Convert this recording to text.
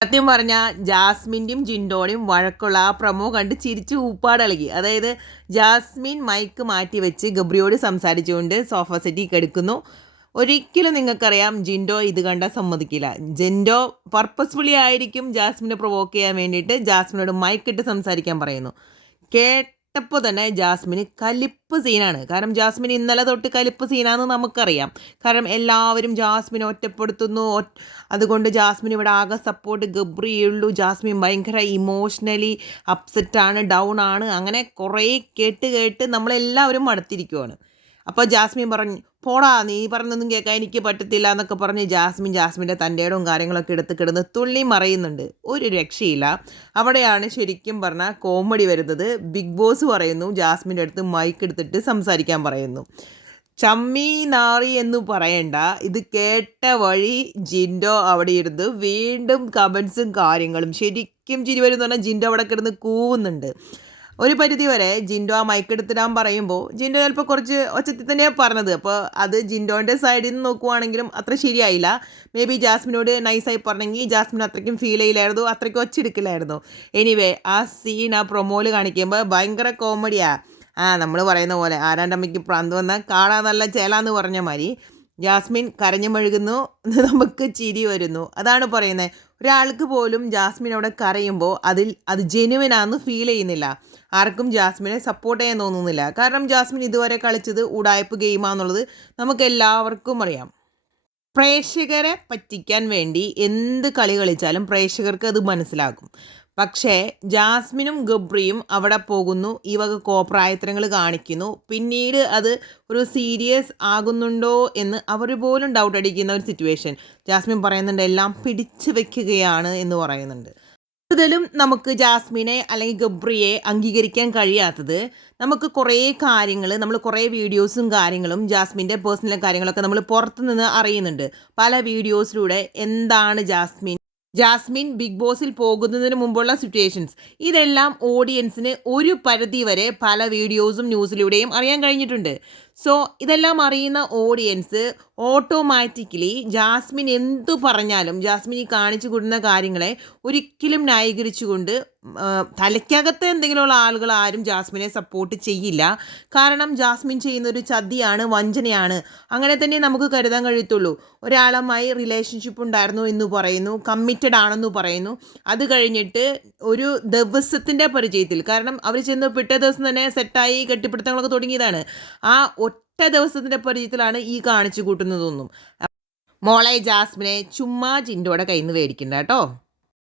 സത്യം പറഞ്ഞാൽ ജാസ്മിൻ്റെയും ജിൻഡോയുടെയും വഴക്കുള്ള ആ പ്രൊമോ കണ്ട് ചിരിച്ച് ഊപ്പാടിളകി. അതായത് ജാസ്മിൻ മൈക്ക് മാറ്റി വെച്ച് ഗബ്രിയോട് സംസാരിച്ചുകൊണ്ട് സോഫ സെറ്റിൽ കിടക്കുന്നു. ഒരിക്കലും നിങ്ങൾക്കറിയാം ജിൻഡോ ഇത് കണ്ടാൽ സമ്മതിക്കില്ല. ജിൻഡോ പർപ്പസ്ഫുള്ളി ആയിരിക്കും ജാസ്മിനെ പ്രൊവോക്ക് ചെയ്യാൻ വേണ്ടിയിട്ട് ജാസ്മിനോട് മൈക്കിട്ട് സംസാരിക്കാൻ പറയുന്നു. കേട്ടപ്പോൾ തന്നെ ജാസ്മിന് കലിപ്പ് സീനാണ്. കാരണം ജാസ്മിൻ ഇന്നലെ തൊട്ട് കലിപ്പ് സീനാണെന്ന് നമുക്കറിയാം. കാരണം എല്ലാവരും ജാസ്മിനെ ഒറ്റപ്പെടുത്തുന്നു. അതുകൊണ്ട് ജാസ്മിൻ ഇവിടെ ആകെ സപ്പോർട്ട് ഗബ്രിയുള്ളൂ. ജാസ്മിൻ ഭയങ്കര ഇമോഷണലി അപ്സെറ്റാണ്, ഡൗൺ ആണ്. അങ്ങനെ കുറേ കേട്ട് നമ്മളെല്ലാവരും മടുത്തിരിക്കുവാണ്. അപ്പോൾ ജാസ്മിൻ പറഞ്ഞു, പോടാ നീ പറഞ്ഞൊന്നും കേൾക്കാൻ എനിക്ക് പറ്റത്തില്ല എന്നൊക്കെ പറഞ്ഞ് ജാസ്മിൻ്റെ തൻ്റെയിടവും കാര്യങ്ങളൊക്കെ എടുത്ത് കിടന്ന് തുള്ളി മറയുന്നുണ്ട്. ഒരു രക്ഷയില്ല. അവിടെയാണ് ശരിക്കും പറഞ്ഞാൽ കോമഡി വരുന്നത്. ബിഗ് ബോസ് പറയുന്നു ജാസ്മിൻ്റെ അടുത്ത് മൈക്ക് എടുത്തിട്ട് സംസാരിക്കാൻ പറയുന്നു. ചമ്മി നാറി എന്ന് പറയണ്ട, ഇത് കേട്ട വഴി ജിൻഡോ അവിടെ ഇരുന്ന് വീണ്ടും കമൻസും കാര്യങ്ങളും ശരിക്കും ചിരി വരും എന്ന് പറഞ്ഞാൽ ജിൻഡോ അവിടെ കിടന്ന് കൂവുന്നുണ്ട്. ഒരു പരിധി വരെ ജിൻഡോ ആ മൈക്കെടുത്തിടാൻ പറയുമ്പോൾ ജിൻഡോ ചിലപ്പോൾ കുറച്ച് ഒച്ചത്തിൽ തന്നെയാണ് പറഞ്ഞത്. അപ്പോൾ അത് ജിൻഡോൻ്റെ സൈഡിൽ നിന്ന് നോക്കുവാണെങ്കിലും അത്ര ശരിയായില്ല. മേ ബി ജാസ്മിനോട് നൈസായി പറഞ്ഞെങ്കിൽ ജാസ്മിൻ അത്രയ്ക്കും ഫീൽ ചെയ്യില്ലായിരുന്നു, അത്രയ്ക്കും ഒച്ചെടുക്കില്ലായിരുന്നു. എനിവേ ആ സീൻ ആ പ്രൊമോയിൽ കാണിക്കുമ്പോൾ ഭയങ്കര കോമഡിയാണ്. നമ്മൾ പറയുന്ന പോലെ ആരാണ്ടമ്മയ്ക്ക് പ്രാന്ത് വന്നാൽ കാണാൻ നല്ല ചേലാന്ന് പറഞ്ഞ മാതിരി ജാസ്മിൻ കരഞ്ഞു മെഴുകുന്നു, നമുക്ക് ചിരി വരുന്നു. അതാണ് പറയുന്നത്. ഒരാൾക്ക് പോലും ജാസ്മിൻ അവിടെ കരയുമ്പോൾ അത് ജെനുവിനാന്ന് ഫീൽ ചെയ്യുന്നില്ല. ആർക്കും ജാസ്മിനെ സപ്പോർട്ട് ചെയ്യാൻ തോന്നുന്നില്ല. കാരണം ജാസ്മിൻ ഇതുവരെ കളിച്ചത് ഉടായ്പ് ഗെയിമാന്നുള്ളത് നമുക്ക് എല്ലാവർക്കും അറിയാം. പ്രേക്ഷകരെ പറ്റിക്കാൻ വേണ്ടി എന്ത് കളി കളിച്ചാലും പ്രേക്ഷകർക്ക് അത് മനസ്സിലാകും. പക്ഷേ ജാസ്മിനും ഗബ്രിയും അവിടെ പോകുന്നു, ഈ വക കോപ്രായത്തരങ്ങൾ കാണിക്കുന്നു. പിന്നീട് അത് ഒരു സീരിയസ് ആകുന്നുണ്ടോ എന്ന് അവർ പോലും ഡൗട്ട് അടിക്കുന്ന ഒരു സിറ്റുവേഷൻ. ജാസ്മിൻ പറയുന്നുണ്ട് എല്ലാം പിടിച്ചു വെക്കുകയാണ് എന്ന് പറയുന്നുണ്ട്. കൂടുതലും നമുക്ക് ജാസ്മിനെ അല്ലെങ്കിൽ ഗബ്രിയെ അംഗീകരിക്കാൻ കഴിയാത്തത് നമുക്ക് കുറേ കാര്യങ്ങൾ, നമ്മൾ കുറേ വീഡിയോസും കാര്യങ്ങളും ജാസ്മിൻ്റെ പേഴ്സണൽ കാര്യങ്ങളൊക്കെ നമ്മൾ പുറത്തു നിന്ന് അറിയുന്നുണ്ട്. പല വീഡിയോസിലൂടെ എന്താണ് ജാസ്മിൻ ബിഗ് ബോസിൽ പോകുന്നതിന് മുമ്പുള്ള സിറ്റുവേഷൻസ്, ഇതെല്ലാം ഓഡിയൻസിന് ഒരു പരിധി വരെ പല വീഡിയോസും ന്യൂസിലൂടെയും അറിയാൻ കഴിഞ്ഞിട്ടുണ്ട്. സോ ഇതെല്ലാം അറിയുന്ന ഓഡിയൻസ് ഓട്ടോമാറ്റിക്കലി ജാസ്മിൻ എന്തു പറഞ്ഞാലും ജാസ്മിൻ ഈ കാണിച്ചു കൊടുക്കുന്ന കാര്യങ്ങളെ ഒരിക്കലും ന്യായീകരിച്ചുകൊണ്ട് തലയ്ക്കകത്ത് എന്തെങ്കിലുമുള്ള ആളുകൾ ആരും ജാസ്മിനെ സപ്പോർട്ട് ചെയ്യില്ല. കാരണം ജാസ്മിൻ ചെയ്യുന്നൊരു ചതിയാണ്, വഞ്ചനയാണ്. അങ്ങനെ തന്നെ നമുക്ക് കരുതാൻ കഴിയത്തുള്ളൂ. ഒരാളുമായി റിലേഷൻഷിപ്പ് ഉണ്ടായിരുന്നു എന്ന് പറയുന്നു, കമ്മിറ്റഡ് ആണെന്ന് പറയുന്നു. അത് കഴിഞ്ഞിട്ട് ഒരു ദിവസത്തിൻ്റെ പരിചയത്തിൽ, കാരണം അവർ ചെന്ന് പിറ്റേ ദിവസം തന്നെ സെറ്റായി കെട്ടിപ്പിടുത്തങ്ങളൊക്കെ തുടങ്ങിയതാണ്. ആ ഒറ്റ ദിവസത്തിൻ്റെ പരിചയത്തിലാണ് ഈ കാണിച്ചു കൂട്ടുന്നതൊന്നും. മോളെ ജാസ്മിനെ ചുമ്മാ ജിൻഡോയുടെ കയ്യിൽ നിന്ന് മേടിക്കണ്ട കേട്ടോ.